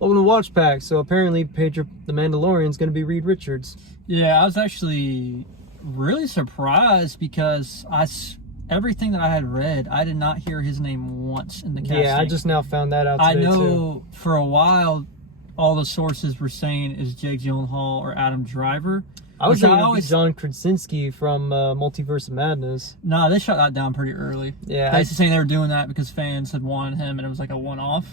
open the watch pack. So apparently Pedro the Mandalorian is going to be Reed Richards. Yeah, I was actually really surprised because everything that I had read, I did not hear his name once in the casting. Yeah, I just now found that out today, I know too. For a while, all the sources were saying is Jake Gyllenhaal or Adam Driver. I was thinking it'd be John Krasinski from Multiverse of Madness. Nah, they shut that down pretty early. Yeah. Basically saying they were doing that because fans had wanted him and it was like a one-off.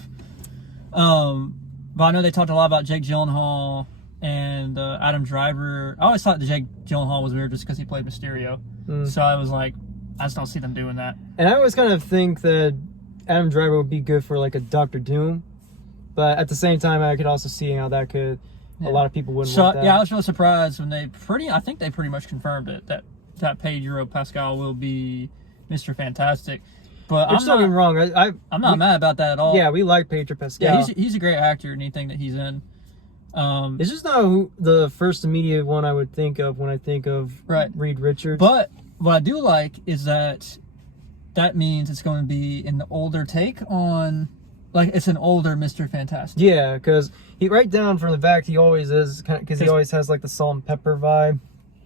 But I know they talked a lot about Jake Gyllenhaal and Adam Driver. I always thought that Jake Gyllenhaal was weird just because he played Mysterio. So I was like, I just don't see them doing that. And I always kind of think that Adam Driver would be good for like a Doctor Doom. But at the same time, I could also see how that could... A lot of people wouldn't want that. Yeah, I was really surprised when I think they pretty much confirmed it, that Pedro Pascal will be Mr. Fantastic. But I'm not getting wrong. I'm not mad about that at all. Yeah, we like Pedro Pascal. Yeah, he's a great actor in anything that he's in. It's just not the first immediate one I would think of when I think of Reed Richards. But what I do like is that means it's going to be an older take on... Like, it's an older Mr. Fantastic. Yeah, because he right down from the back, he always is, because he always has, like, the salt and pepper vibe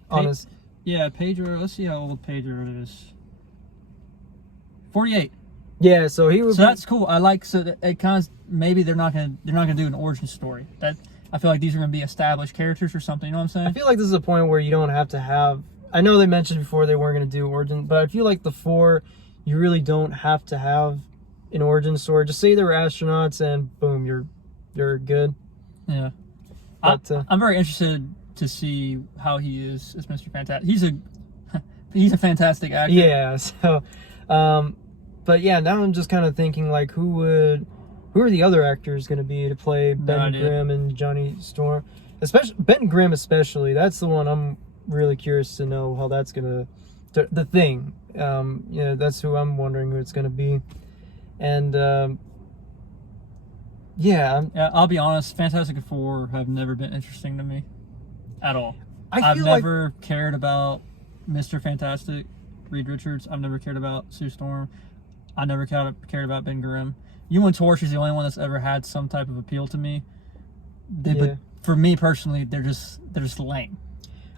on his... Yeah, Pedro, let's see how old Pedro is. 48. Yeah, so he would So that's cool. I like, so that it kind of, maybe they're not gonna do an origin story. I feel like these are gonna be established characters or something, you know what I'm saying? I feel like this is a point where you don't have to have... I know they mentioned before they weren't going to do origin, but I feel like the 4, you really don't have to have an origin story. Just say they were astronauts and boom, you're good. Yeah. But, I'm very interested to see how he is as Mr. Fantastic. He's a fantastic actor. Yeah, so but yeah, now I'm just kind of thinking like who are the other actors going to be to play Ben Grimm and Johnny Storm? Especially Ben Grimm especially. That's the one I'm really curious to know how that's going to the Thing. That's who I'm wondering who it's going to be. And yeah, I'll be honest, Fantastic Four have never been interesting to me at all. I've never cared about Mr. Fantastic, Reed Richards. I've never cared about Sue Storm. I never cared about Ben Grimm. Human Torch is the only one that's ever had some type of appeal to me. But for me personally, they're just lame.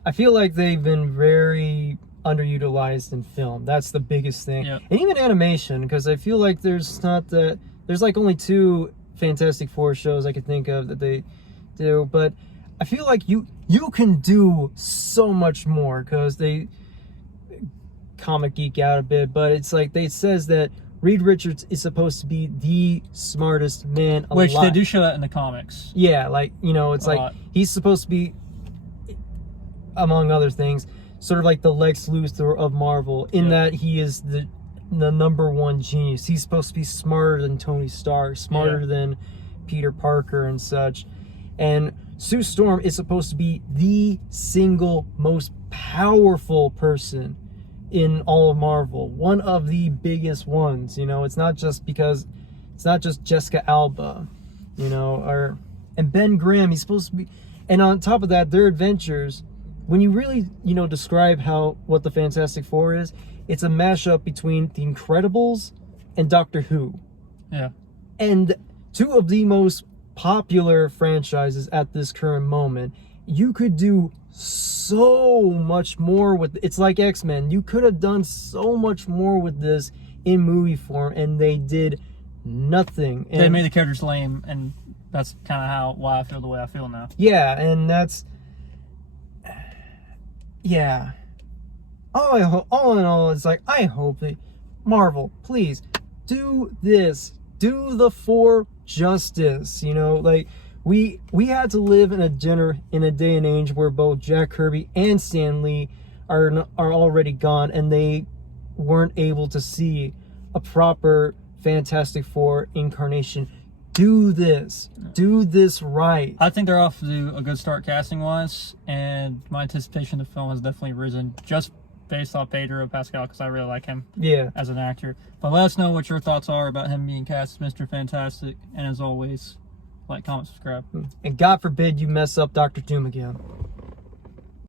I feel like they've been very underutilized in film. That's the biggest thing. Yep. And even animation, because I feel like there's like only 2 Fantastic Four shows I could think of that they do, but I feel like you can do so much more, because they comic geek out a bit, but it's like they says that Reed Richards is supposed to be the smartest man alive. Which they do show that in the comics. Yeah, like, it's like he's supposed to be, among other things, sort of like the Lex Luthor of Marvel, in that he is the number one genius. He's supposed to be smarter than Tony Stark, smarter than Peter Parker and such. And Sue Storm is supposed to be the single most powerful person in all of Marvel. One of the biggest ones, It's not just Jessica Alba, and Ben Grimm, he's supposed to be, and on top of that, their adventures, when you really, describe what the Fantastic Four is, it's a mashup between The Incredibles and Doctor Who. Yeah. And 2 of the most popular franchises at this current moment. You could do so much more with... It's like X-Men. You could have done so much more with this in movie form, and they did nothing. And they made the characters lame, and that's kind of why I feel the way I feel now. Yeah, and that's... Yeah. All in all, it's like, I hope that Marvel, please, do this. Do the 4 justice, like... We had to live in a day and age where both Jack Kirby and Stan Lee are already gone, and they weren't able to see a proper Fantastic Four incarnation. Do this right. I think they're off to a good start casting wise, and my anticipation of the film has definitely risen just based off Pedro Pascal, because I really like him as an actor. But let us know what your thoughts are about him being cast as Mr. Fantastic, and as always, like, comment, subscribe. And God forbid you mess up Dr. Doom again.